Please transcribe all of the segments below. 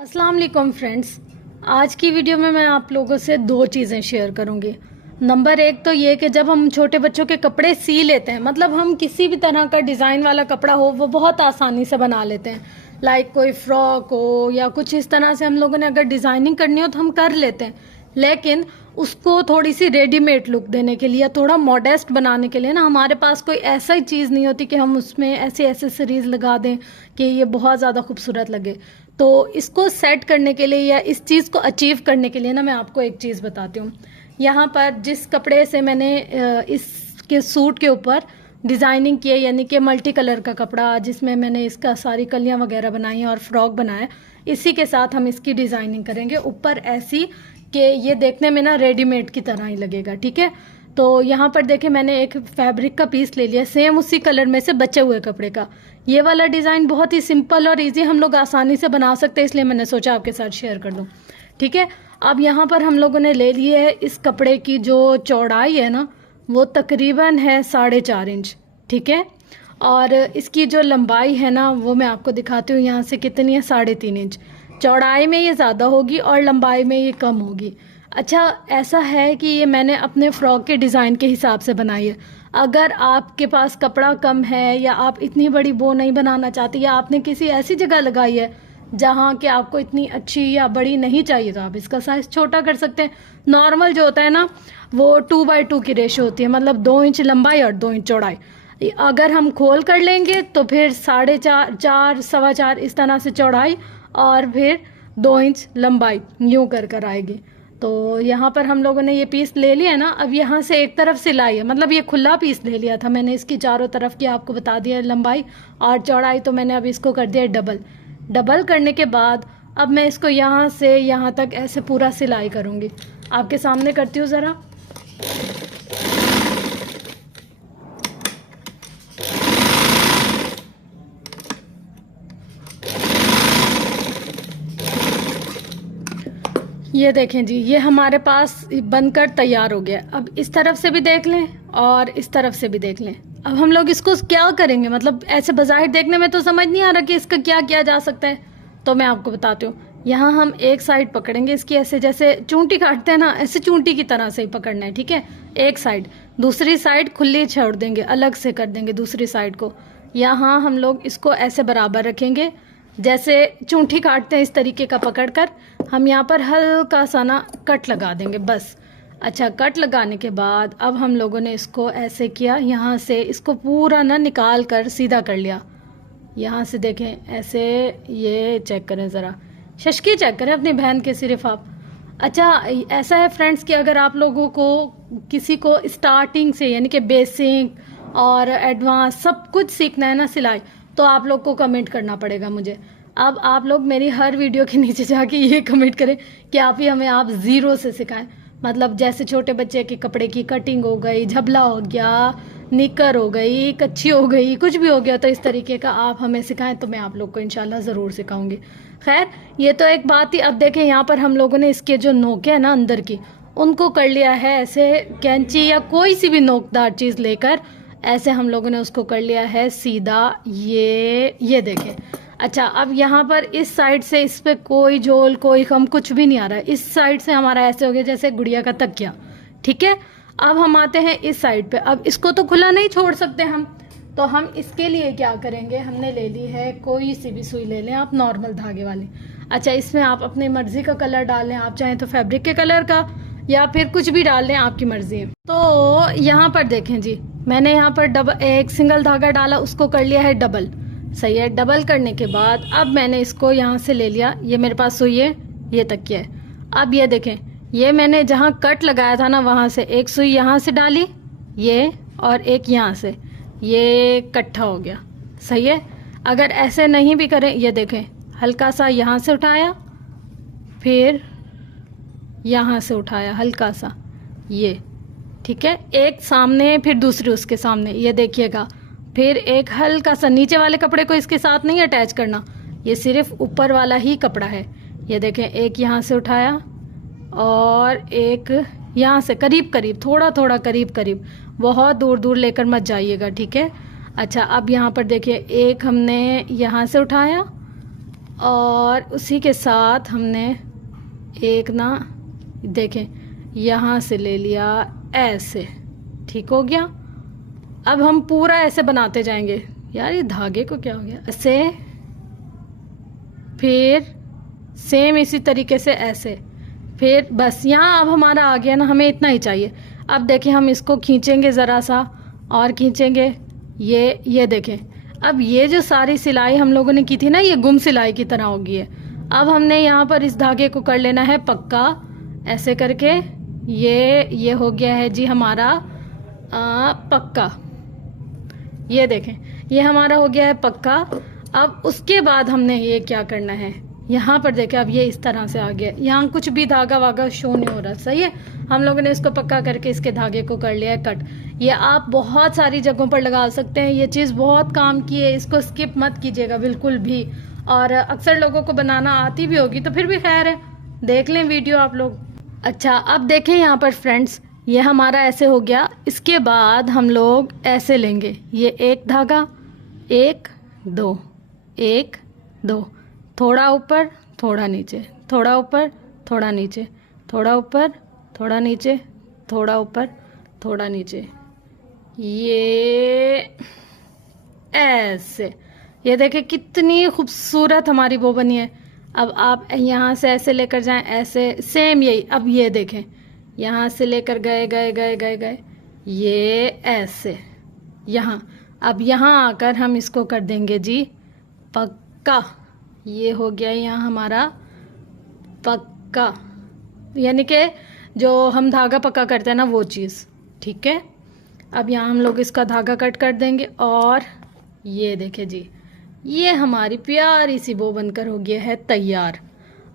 अस्सलाम वालेकुम फ्रेंड्स। आज की वीडियो में मैं आप लोगों से दो चीज़ें शेयर करूंगी। नंबर एक तो ये कि जब हम छोटे बच्चों के कपड़े सी लेते हैं, मतलब हम किसी भी तरह का डिज़ाइन वाला कपड़ा हो वो बहुत आसानी से बना लेते हैं। लाइक कोई फ्रॉक हो या कुछ इस तरह से हम लोगों ने अगर डिज़ाइनिंग करनी हो तो हम कर लेते हैं, लेकिन उसको थोड़ी सी रेडीमेड लुक देने के लिए, थोड़ा मॉडेस्ट बनाने के लिए ना हमारे पास कोई ऐसा ही चीज़ नहीं होती कि हम उसमें ऐसे एसेसरीज लगा दें कि ये बहुत ज़्यादा खूबसूरत लगे। तो इसको सेट करने के लिए या इस चीज़ को अचीव करने के लिए ना मैं आपको एक चीज़ बताती हूँ। यहाँ पर जिस कपड़े से मैंने इसके सूट के ऊपर डिज़ाइनिंग की है, यानी कि मल्टी कलर का कपड़ा जिसमें मैंने इसका सारी कलियाँ वगैरह बनाई हैं और फ्रॉक बनाया, इसी के साथ हम इसकी डिज़ाइनिंग करेंगे ऊपर ऐसी कि ये देखने में ना रेडीमेड की तरह ही लगेगा। ठीक है, तो यहाँ पर देखें मैंने एक फैब्रिक का पीस ले लिया सेम उसी कलर में से बचे हुए कपड़े का। ये वाला डिज़ाइन बहुत ही सिंपल और इजी हम लोग आसानी से बना सकते हैं, इसलिए मैंने सोचा आपके साथ शेयर कर दूँ। ठीक है, अब यहाँ पर हम लोगों ने ले लिए है इस कपड़े की जो चौड़ाई है ना वो तकरीबन है 4.5 इंच। ठीक है, और इसकी जो लंबाई है ना वो मैं आपको दिखाती हूँ यहाँ से कितनी है, 3.5 इंच। चौड़ाई में ये ज़्यादा होगी और लंबाई में ये कम होगी। अच्छा, ऐसा है कि ये मैंने अपने फ़्रॉक के डिज़ाइन के हिसाब से बनाई है। अगर आपके पास कपड़ा कम है या आप इतनी बड़ी बो नहीं बनाना चाहती या आपने किसी ऐसी जगह लगाई है जहाँ कि आपको इतनी अच्छी या बड़ी नहीं चाहिए, तो आप इसका साइज़ छोटा कर सकते हैं। नॉर्मल जो होता है ना वो 2/2 की रेशो होती है, मतलब 2 इंच लंबाई और 2 इंच चौड़ाई। अगर हम खोल कर लेंगे तो फिर 4.5, 4, 4.25 इस तरह से चौड़ाई और फिर 2 इंच लंबाई यूँ कर आएगी। तो यहाँ पर हम लोगों ने ये पीस ले लिया ना। अब यहाँ से एक तरफ सिलाई है, मतलब ये खुला पीस ले लिया था मैंने, इसकी चारों तरफ की आपको बता दिया लंबाई और चौड़ाई। तो मैंने अब इसको कर दिया डबल करने के बाद अब मैं इसको यहाँ से यहाँ तक ऐसे पूरा सिलाई करूँगी। आपके सामने करती हूँ ज़रा। ये देखें जी, ये हमारे पास बनकर तैयार हो गया। अब इस तरफ से भी देख लें और इस तरफ से भी देख लें। अब हम लोग इसको क्या करेंगे, मतलब ऐसे बज़ाहिर देखने में तो समझ नहीं आ रहा कि इसका क्या किया जा सकता है, तो मैं आपको बताती हूँ। यहाँ हम एक साइड पकड़ेंगे इसकी, ऐसे जैसे चूंटी काटते हैं ना, ऐसे चूंटी की तरह से ही पकड़ना है। ठीक है, एक साइड, दूसरी साइड खुली छोड़ देंगे, अलग से कर देंगे दूसरी साइड को। यहाँ हम लोग इसको ऐसे बराबर रखेंगे, जैसे चूंठी काटते हैं इस तरीके का पकड़कर हम यहाँ पर हल्का सा ना कट लगा देंगे बस। अच्छा, कट लगाने के बाद अब हम लोगों ने इसको ऐसे किया, यहाँ से इसको पूरा ना निकाल कर सीधा कर लिया। यहाँ से देखें ऐसे, ये चेक करें ज़रा, शशकी चेक करें अपनी बहन के सिर्फ आप। अच्छा, ऐसा है फ्रेंड्स कि अगर आप लोगों को किसी को स्टार्टिंग से यानी कि बेसिक और एडवांस सब कुछ सीखना है ना सिलाई, तो आप लोग को कमेंट करना पड़ेगा मुझे। अब आप लोग मेरी हर वीडियो के नीचे जाके ये कमेंट करें कि आप ही हमें आप ज़ीरो से सिखाएं। मतलब जैसे छोटे बच्चे के कपड़े की कटिंग हो गई, झबला हो गया, निकर हो गई, कच्छी हो गई, कुछ भी हो गया, तो इस तरीके का आप हमें सिखाएं तो मैं आप लोग को इंशाल्लाह ज़रूर सिखाऊंगी। खैर, ये तो एक बात ही। अब देखें यहाँ पर हम लोगों ने इसके जो नोके हैं ना अंदर की, उनको कर लिया है ऐसे कैंची या कोई सी भी नोकदार चीज़ लेकर ऐसे हम लोगों ने उसको कर लिया है सीधा। ये देखें। अच्छा, अब यहाँ पर इस साइड से इस पे कोई झोल कोई कम कुछ भी नहीं आ रहा है। इस साइड से हमारा ऐसे हो गया जैसे गुड़िया का तकिया। ठीक है, अब हम आते हैं इस साइड पे। अब इसको तो खुला नहीं छोड़ सकते हम, तो हम इसके लिए क्या करेंगे, हमने ले ली है कोई सी भी सुई ले लें आप, नॉर्मल धागे वाली। अच्छा, इसमें आप अपनी मर्जी का कलर डाल लें, आप चाहें तो फैब्रिक के कलर का या फिर कुछ भी डाल लें, आपकी मर्जी है। तो यहाँ पर देखें जी, मैंने यहाँ पर एक सिंगल धागा डाला, उसको कर लिया है डबल। सही है, डबल करने के बाद अब मैंने इसको यहाँ से ले लिया, ये मेरे पास सुई है, ये तकिया है। अब ये देखें, ये मैंने जहाँ कट लगाया था ना वहाँ से एक सुई यहाँ से डाली, ये, और एक यहाँ से, ये इकट्ठा हो गया। सही है, अगर ऐसे नहीं भी करें, ये देखें हल्का सा यहाँ से उठाया, फिर यहाँ से उठाया हल्का सा, ये। ठीक है, एक सामने फिर दूसरी उसके सामने, ये देखिएगा। फिर एक हल्का सा नीचे वाले कपड़े को इसके साथ नहीं अटैच करना, ये सिर्फ ऊपर वाला ही कपड़ा है। ये देखें, एक यहाँ से उठाया और एक यहाँ से करीब करीब, थोड़ा थोड़ा करीब करीब, बहुत दूर दूर लेकर मत जाइएगा। ठीक है, अच्छा, अब यहाँ पर देखिए एक हमने यहाँ से उठाया और उसी के साथ हमने एक ना देखें यहाँ से ले लिया ऐसे, ठीक हो गया। अब हम पूरा ऐसे बनाते जाएंगे। यार ये धागे को क्या हो गया, ऐसे, फिर सेम इसी तरीके से ऐसे, फिर बस यहाँ अब हमारा आ गया ना, हमें इतना ही चाहिए। अब देखें हम इसको खींचेंगे ज़रा सा और खींचेंगे, ये देखें। अब ये जो सारी सिलाई हम लोगों ने की थी ना, ये गुम सिलाई की तरह होगी है। अब हमने यहाँ पर इस धागे को कर लेना है पक्का, ऐसे करके ये हो गया है जी हमारा पक्का। ये देखें ये हमारा हो गया है पक्का। अब उसके बाद हमने ये क्या करना है, यहाँ पर देखें अब ये इस तरह से आ गया, यहाँ कुछ भी धागा वागा शो नहीं हो रहा, सही है। हम लोगों ने इसको पक्का करके इसके धागे को कर लिया है कट। ये आप बहुत सारी जगहों पर लगा सकते हैं, ये चीज़ बहुत काम की है, इसको स्किप मत कीजिएगा बिल्कुल भी। और अक्सर लोगों को बनाना आती भी होगी तो फिर भी खैर है, देख लें वीडियो आप लोग। अच्छा अब देखें यहाँ पर फ्रेंड्स, ये हमारा ऐसे हो गया। इसके बाद हम लोग ऐसे लेंगे, ये एक धागा, 1 2 1 2, थोड़ा ऊपर थोड़ा नीचे, थोड़ा ऊपर थोड़ा नीचे, थोड़ा ऊपर थोड़ा नीचे, थोड़ा ऊपर थोड़ा नीचे, ये ऐसे। ये देखें कितनी खूबसूरत हमारी वो बनी है। अब आप यहाँ से ऐसे लेकर जाएं, ऐसे सेम यही। अब ये देखें यहाँ से लेकर गए गए गए गए गए, ये ऐसे यहाँ। अब यहाँ आकर हम इसको कर देंगे जी पक्का। ये हो गया यहाँ हमारा पक्का, यानी कि जो हम धागा पक्का करते हैं ना वो चीज़, ठीक है। अब यहाँ हम लोग इसका धागा कट कर देंगे और ये देखें जी, ये हमारी प्यारी सी बो बनकर हो गया है तैयार।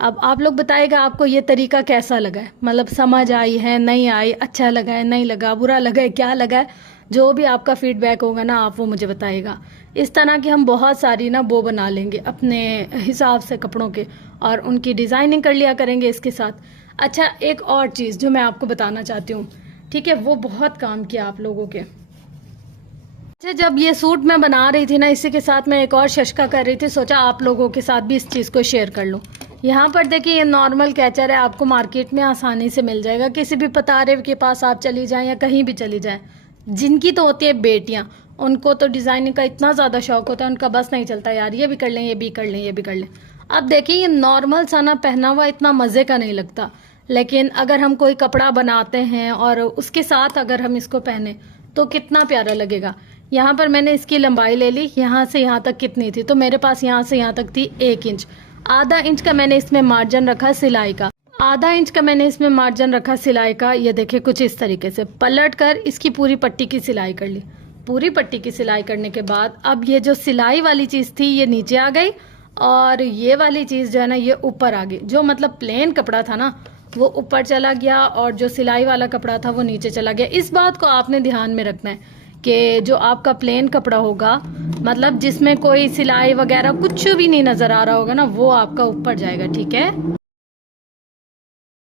अब आप लोग बताइएगा आपको ये तरीका कैसा लगा है, मतलब समझ आई है नहीं आई, अच्छा लगा है नहीं लगा, बुरा लगा है क्या लगा है, जो भी आपका फीडबैक होगा ना आप वो मुझे बताइएगा। इस तरह की हम बहुत सारी ना बो बना लेंगे अपने हिसाब से कपड़ों के, और उनकी डिज़ाइनिंग कर लिया करेंगे इसके साथ। अच्छा एक और चीज़ जो मैं आपको बताना चाहती हूँ, ठीक है, वो बहुत काम किया आप लोगों के। अच्छा जब ये सूट मैं बना रही थी ना, इसी के साथ मैं एक और शशका कर रही थी, सोचा आप लोगों के साथ भी इस चीज़ को शेयर कर लूँ। यहाँ पर देखिए ये नॉर्मल कैचर है, आपको मार्केट में आसानी से मिल जाएगा। किसी भी पतारे के पास आप चली जाएं या कहीं भी चली जाएं, जिनकी तो होती है बेटियाँ, उनको तो डिज़ाइनिंग का इतना ज़्यादा शौक होता है, उनका बस नहीं चलता यार ये भी कर लें ये भी कर लें ये भी कर लें। अब देखिए ये नॉर्मल सा ना पहना हुआ इतना मज़े का नहीं लगता, लेकिन अगर हम कोई कपड़ा बनाते हैं और उसके साथ अगर हम इसको पहने तो कितना प्यारा लगेगा। यहाँ पर मैंने इसकी लंबाई ले ली, यहाँ से यहाँ तक कितनी थी, तो मेरे पास यहाँ से यहाँ तक थी 1 इंच। आधा इंच का मैंने इसमें मार्जिन रखा सिलाई का, आधा इंच का मैंने इसमें मार्जिन रखा सिलाई का। ये देखिए कुछ इस तरीके से पलट कर इसकी पूरी पट्टी की सिलाई कर ली। पूरी पट्टी की सिलाई करने के बाद अब ये जो सिलाई वाली चीज़ थी ये नीचे आ गई, और ये वाली चीज़ जो है ना ये ऊपर आ गई। जो मतलब प्लेन कपड़ा था ना वो ऊपर चला गया, और जो सिलाई वाला कपड़ा था वो नीचे चला गया। इस बात को आपने ध्यान में रखना है कि जो आपका प्लेन कपड़ा होगा, मतलब जिसमें कोई सिलाई वगैरह कुछ भी नहीं नज़र आ रहा होगा ना, वो आपका ऊपर जाएगा, ठीक है।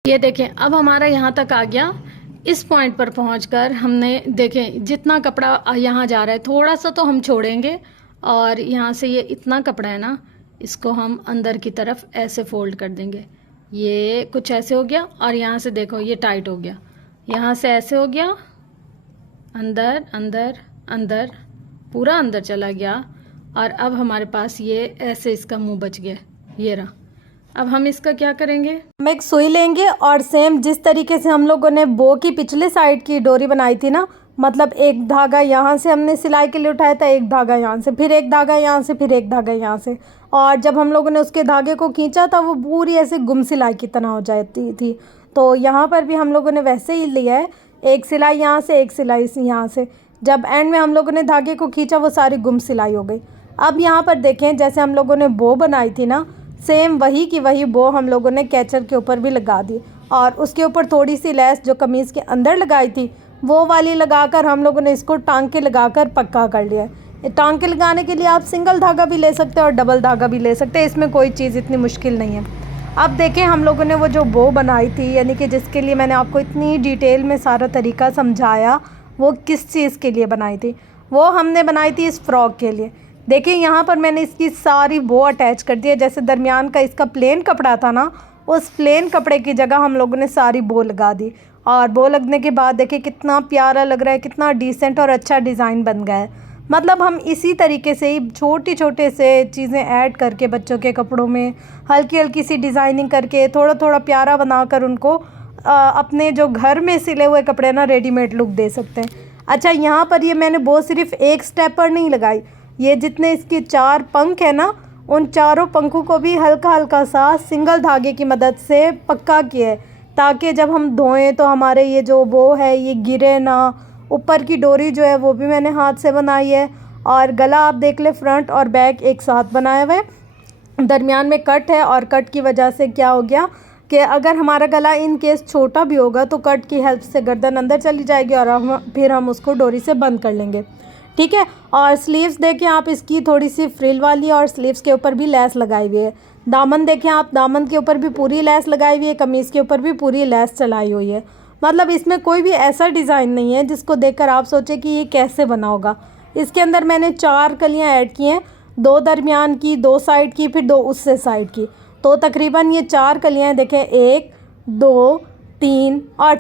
ये देखें अब हमारा यहाँ तक आ गया। इस पॉइंट पर पहुंचकर हमने देखें जितना कपड़ा यहाँ जा रहा है थोड़ा सा तो हम छोड़ेंगे, और यहाँ से ये इतना कपड़ा है ना इसको हम अंदर की तरफ ऐसे फोल्ड कर देंगे। ये कुछ ऐसे हो गया, और यहाँ से देखो ये टाइट हो गया, यहाँ से ऐसे हो गया, अंदर अंदर अंदर पूरा अंदर चला गया, और अब हमारे पास ये ऐसे इसका मुंह बच गया, ये रहा। अब हम इसका क्या करेंगे, हम एक सुई लेंगे और सेम जिस तरीके से हम लोगों ने बो की पिछले साइड की डोरी बनाई थी ना, मतलब एक धागा यहाँ से हमने सिलाई के लिए उठाया था, एक धागा यहाँ से, फिर एक धागा यहाँ से, फिर एक धागा यहाँ से, और जब हम लोगों ने उसके धागे को खींचा था वो पूरी ऐसे गुम सिलाई की तरह हो जाती थी। तो यहाँ पर भी हम लोगों ने वैसे ही लिया है, एक सिलाई यहाँ से एक सिलाई यहाँ से। जब एंड में हम लोगों ने धागे को खींचा वो सारी गुम सिलाई हो गई। अब यहाँ पर देखें जैसे हम लोगों ने बो बनाई थी ना, सेम वही की वही बो हम लोगों ने कैचर के ऊपर भी लगा दी, और उसके ऊपर थोड़ी सी लेस जो कमीज़ के अंदर लगाई थी वो वाली लगाकर हम लोगों ने इसको टांके लगाकर पक्का कर लिया है। टांके लगाने के लिए आप सिंगल धागा भी ले सकते हैं और डबल धागा भी ले सकते हैं, इसमें कोई चीज़ इतनी मुश्किल नहीं है। अब देखें हम लोगों ने वो जो बो बनाई थी, यानी कि जिसके लिए मैंने आपको इतनी डिटेल में सारा तरीका समझाया, वो किस चीज़ के लिए बनाई थी, वो हमने बनाई थी इस फ़्रॉक के लिए। देखिए यहाँ पर मैंने इसकी सारी बो अटैच कर दी है। जैसे दरमियान का इसका प्लेन कपड़ा था ना, उस प्लेन कपड़े की जगह हम लोगों ने सारी बो लगा दी। और बो लगने के बाद देखिए कितना प्यारा लग रहा है, कितना डिसेंट और अच्छा डिज़ाइन बन गया है। मतलब हम इसी तरीके से ही छोटे छोटे से चीज़ें ऐड करके बच्चों के कपड़ों में हल्की हल्की सी डिज़ाइनिंग करके थोड़ा थोड़ा प्यारा बनाकर उनको अपने जो घर में सिले हुए कपड़े ना रेडीमेड लुक दे सकते हैं। अच्छा, यहाँ पर ये मैंने बो सिर्फ एक स्टेप पर नहीं लगाई, ये जितने इसके 4 पंख है ना, उन चारों पंखों को भी हल्का हल्का सा सिंगल धागे की मदद से पक्का किया है, ताकि जब हम धोएं तो हमारे ये जो बो है ये गिरे ना। ऊपर की डोरी जो है वो भी मैंने हाथ से बनाई है। और गला आप देख ले, फ्रंट और बैक एक साथ बनाया हुआ है। दरमियान में कट है और कट की वजह से क्या हो गया कि अगर हमारा गला इन केस छोटा भी होगा तो कट की हेल्प से गर्दन अंदर चली जाएगी और फिर हम उसको डोरी से बंद कर लेंगे। ठीक है। और स्लीव्स देखें आप, इसकी थोड़ी सी फ्रिल वाली और स्लीव्स के ऊपर भी लेस लगाई हुई है। दामन देखें आप, दामन के ऊपर भी पूरी लेस लगाई हुई है, कमीज़ के ऊपर भी पूरी लेस चलाई हुई है। मतलब इसमें कोई भी ऐसा डिज़ाइन नहीं है जिसको देखकर आप सोचें कि ये कैसे बना होगा। इसके अंदर मैंने 4 कलियाँ ऐड की हैं, 2 दरमियान की, 2 साइड की, फिर 2 उससे साइड की। तो तकरीबन ये 4 कलियाँ देखें, 1 2 3 और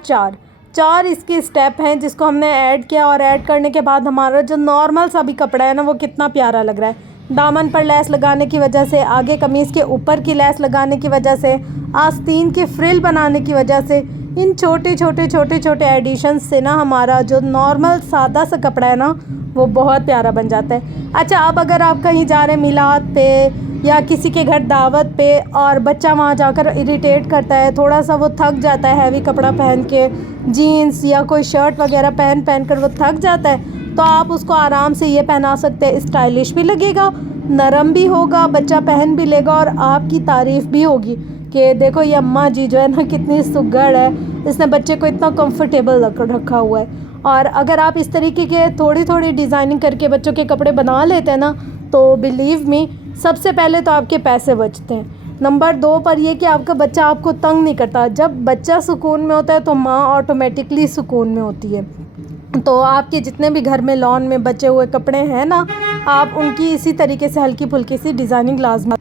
4 इसके स्टेप हैं जिसको हमने ऐड किया। और ऐड करने के बाद हमारा जो नॉर्मल सा भी कपड़ा है ना, वो कितना प्यारा लग रहा है। दामन पर लेस लगाने की वजह से, आगे कमीज़ के ऊपर की लेस लगाने की वजह से, आस्तीन की फ्रिल बनाने की वजह से, इन छोटे छोटे एडिशन से ना हमारा जो नॉर्मल सादा सा कपड़ा है ना, वो बहुत प्यारा बन जाता है। अच्छा, अब अगर आप कहीं जा रहे हैं मिलाद पे या किसी के घर दावत पे और बच्चा वहाँ जाकर इरिटेट करता है, थोड़ा सा वो थक जाता है हैवी कपड़ा पहन के, जीन्स या कोई शर्ट वगैरह पहन कर वो थक जाता है, तो आप उसको आराम से ये पहना सकते हैं। स्टाइलिश भी लगेगा, नरम भी होगा, बच्चा पहन भी लेगा और आपकी तारीफ़ भी होगी कि देखो ये अम्मा जी जो है ना कितनी सुघड़ है, इसने बच्चे को इतना कंफर्टेबल रखा हुआ है। और अगर आप इस तरीके के थोड़ी थोड़ी डिज़ाइनिंग करके बच्चों के कपड़े बना लेते हैं ना, तो बिलीव मी, सबसे पहले तो आपके पैसे बचते हैं। नंबर 2 पर ये कि आपका बच्चा आपको तंग नहीं करता। जब बच्चा सुकून में होता है तो माँ ऑटोमेटिकली सुकून में होती है। तो आपके जितने भी घर में लॉन में बचे हुए कपड़े हैं ना, आप उनकी इसी तरीके से हल्की फुल्की सी डिज़ाइनिंग लाजमी